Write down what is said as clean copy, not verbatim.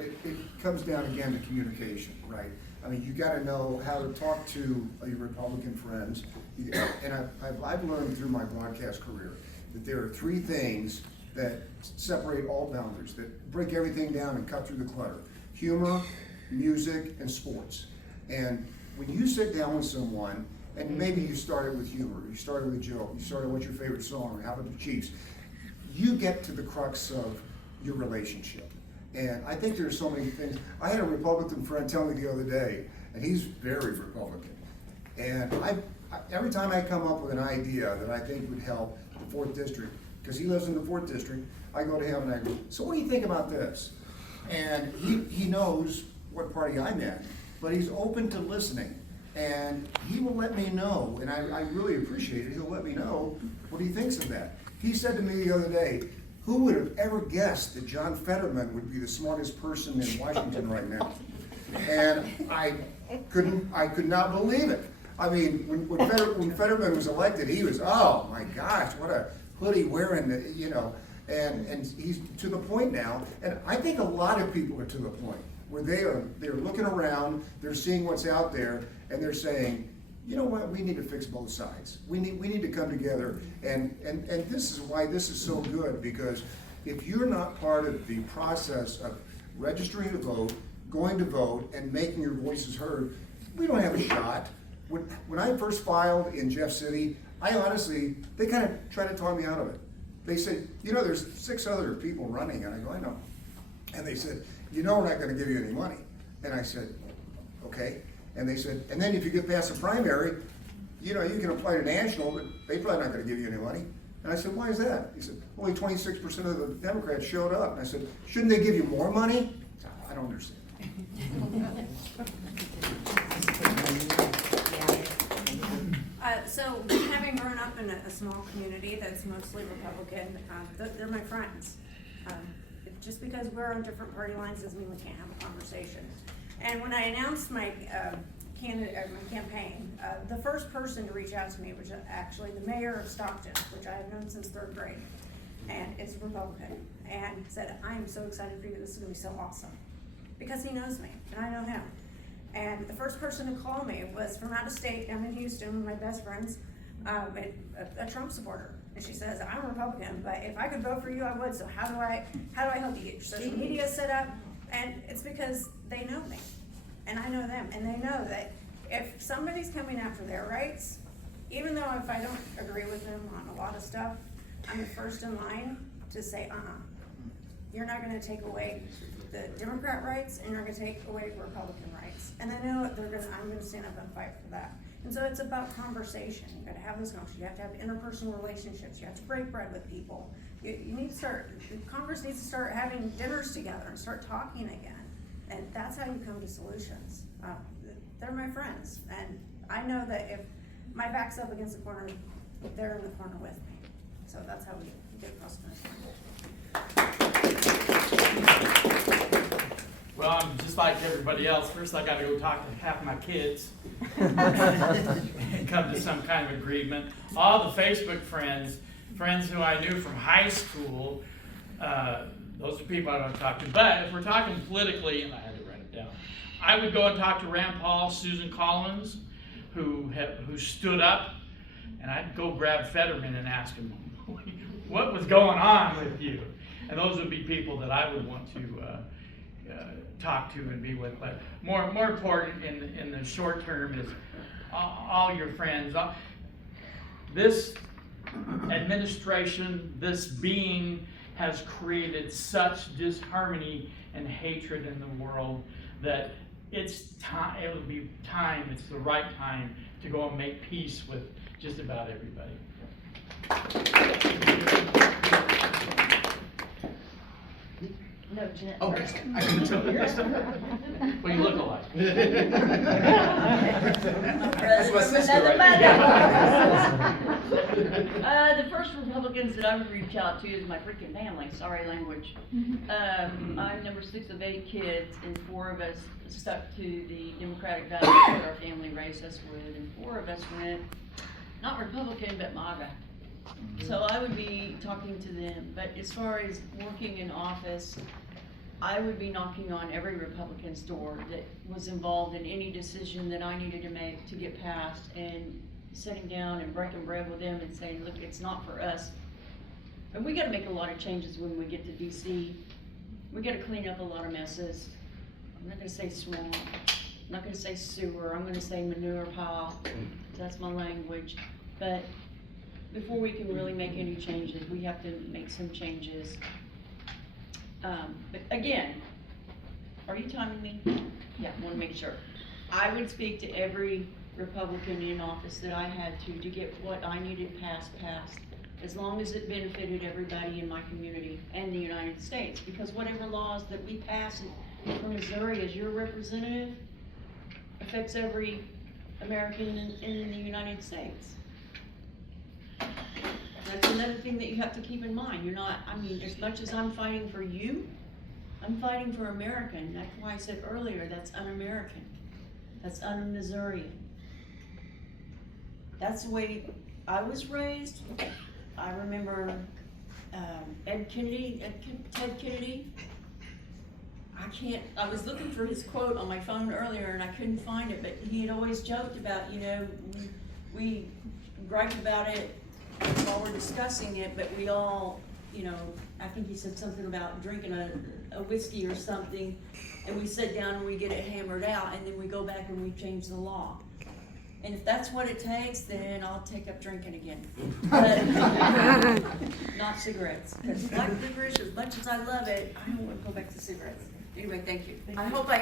It comes down again to communication, right? I mean, you got to know how to talk to your Republican friends. And I've learned through my broadcast career that there are three things that separate all boundaries, that break everything down and cut through the clutter: humor, music, and sports. And when you sit down with someone, and maybe you started with humor, you started with a joke, you started with your favorite song, how about the Chiefs, you get to the crux of your relationship. And I think there's so many things. I had a Republican friend tell me the other day, and he's very Republican. And every time I come up with an idea that I think would help the 4th District, because he lives in the 4th District, I go to him and I go, so what do you think about this? And he knows what party I'm in, but he's open to listening. And he will let me know, and I really appreciate it. He'll let me know what he thinks of that. He said to me the other day, who would have ever guessed that John Fetterman would be the smartest person in Washington right now? And I could not believe it. I mean, when Fetterman was elected, he was, oh my gosh, what a hoodie wearing, you know, and he's to the point now. And I think a lot of people are to the point where they're looking around, they're seeing what's out there, and they're saying, you know what, we need to fix both sides. We need to come together, and this is why this is so good, because if you're not part of the process of registering to vote, going to vote, and making your voices heard, we don't have a shot. When I first filed in Jeff City, I honestly, they kind of tried to talk me out of it. They said, you know, there's 6 other people running, and I go, I know. And they said, you know, we're not going to give you any money. And I said, okay. And they said, and then if you get past the primary, you know, you can apply to national, but they're probably not going to give you any money. And I said, why is that? He said, only 26% of the Democrats showed up. And I said, shouldn't they give you more money? I don't understand. So having grown up in a small community that's mostly Republican, they're my friends. Just because we're on different party lines doesn't mean we can't have a conversation. And when I announced my campaign, the first person to reach out to me was actually the mayor of Stockton, which I have known since 3rd grade, and is Republican, and said, I am so excited for you, this is going to be so awesome. Because he knows me, and I know him. And the first person to call me was from out of state. I'm in Houston, one of my best friends, a Trump supporter. And she says, I'm a Republican, but if I could vote for you, I would. So how do I help you get your social media set up? And it's because they know me, and I know them, and they know that if somebody's coming after their rights, even though if I don't agree with them on a lot of stuff, I'm the first in line to say, you're not going to take away the Democrat rights, and you're going to take away Republican rights. And I know I'm going to stand up and fight for that. And so it's about conversation. You got to have those conversations. You have to have interpersonal relationships. You have to break bread with people. You need to start. Congress needs to start having dinners together and start talking again. And that's how you come to solutions. They're my friends, and I know that if my back's up against the corner, they're in the corner with me. So that's how we get across the finish line. Well, I'm just like everybody else. First, I got to go talk to half my kids and come to some kind of agreement. All the Facebook friends who I knew from high school, those are people I don't talk to. But if we're talking politically, and I had to write it down, I would go and talk to Rand Paul, Susan Collins, who stood up, and I'd go grab Fetterman and ask him, what was going on with you? And those would be people that I would want to talk to and be with. But more important in the short term is all your friends. This administration, this being, has created such disharmony and hatred in the world that it's time. It'll be time. It's the right time to go and make peace with just about everybody. No, Jeanette. Okay, I can tell you. Well, you look alike. That's my sister right The first Republicans that I would reach out to is my freaking family. Sorry, language. I'm number 6 of 8 kids, and 4 of us stuck to the Democratic values that our family raised us with, and 4 of us went not Republican but MAGA. So I would be talking to them. But as far as working in office, I would be knocking on every Republican's door that was involved in any decision that I needed to make to get passed, and sitting down and breaking bread with them and saying, look, it's not for us. And we gotta make a lot of changes when we get to DC. We gotta clean up a lot of messes. I'm not gonna say swamp, I'm not gonna say sewer, I'm gonna say manure pile. That's my language. But before we can really make any changes, we have to make some changes. But again, are you timing me? Yeah, wanna make sure. I would speak to every Republican in office that I had to get what I needed passed, as long as it benefited everybody in my community and the United States. Because whatever laws that we pass from Missouri as your representative affects every American in the United States. That's another thing that you have to keep in mind. You're not, I mean, as much as I'm fighting for you, I'm fighting for America. And that's why I said earlier, that's un-American. That's un-Missourian. That's the way I was raised. I remember Ted Kennedy. I was looking for his quote on my phone earlier and I couldn't find it, but he had always joked about, you know, we griped about it while we're discussing it, but we all, you know, I think he said something about drinking a whiskey or something, and we sit down and we get it hammered out, and then we go back and we change the law. And if that's what it takes, then I'll take up drinking again. But not cigarettes, because black licorice, as much as I love it, I don't want to go back to cigarettes. Anyway, thank you. I hope I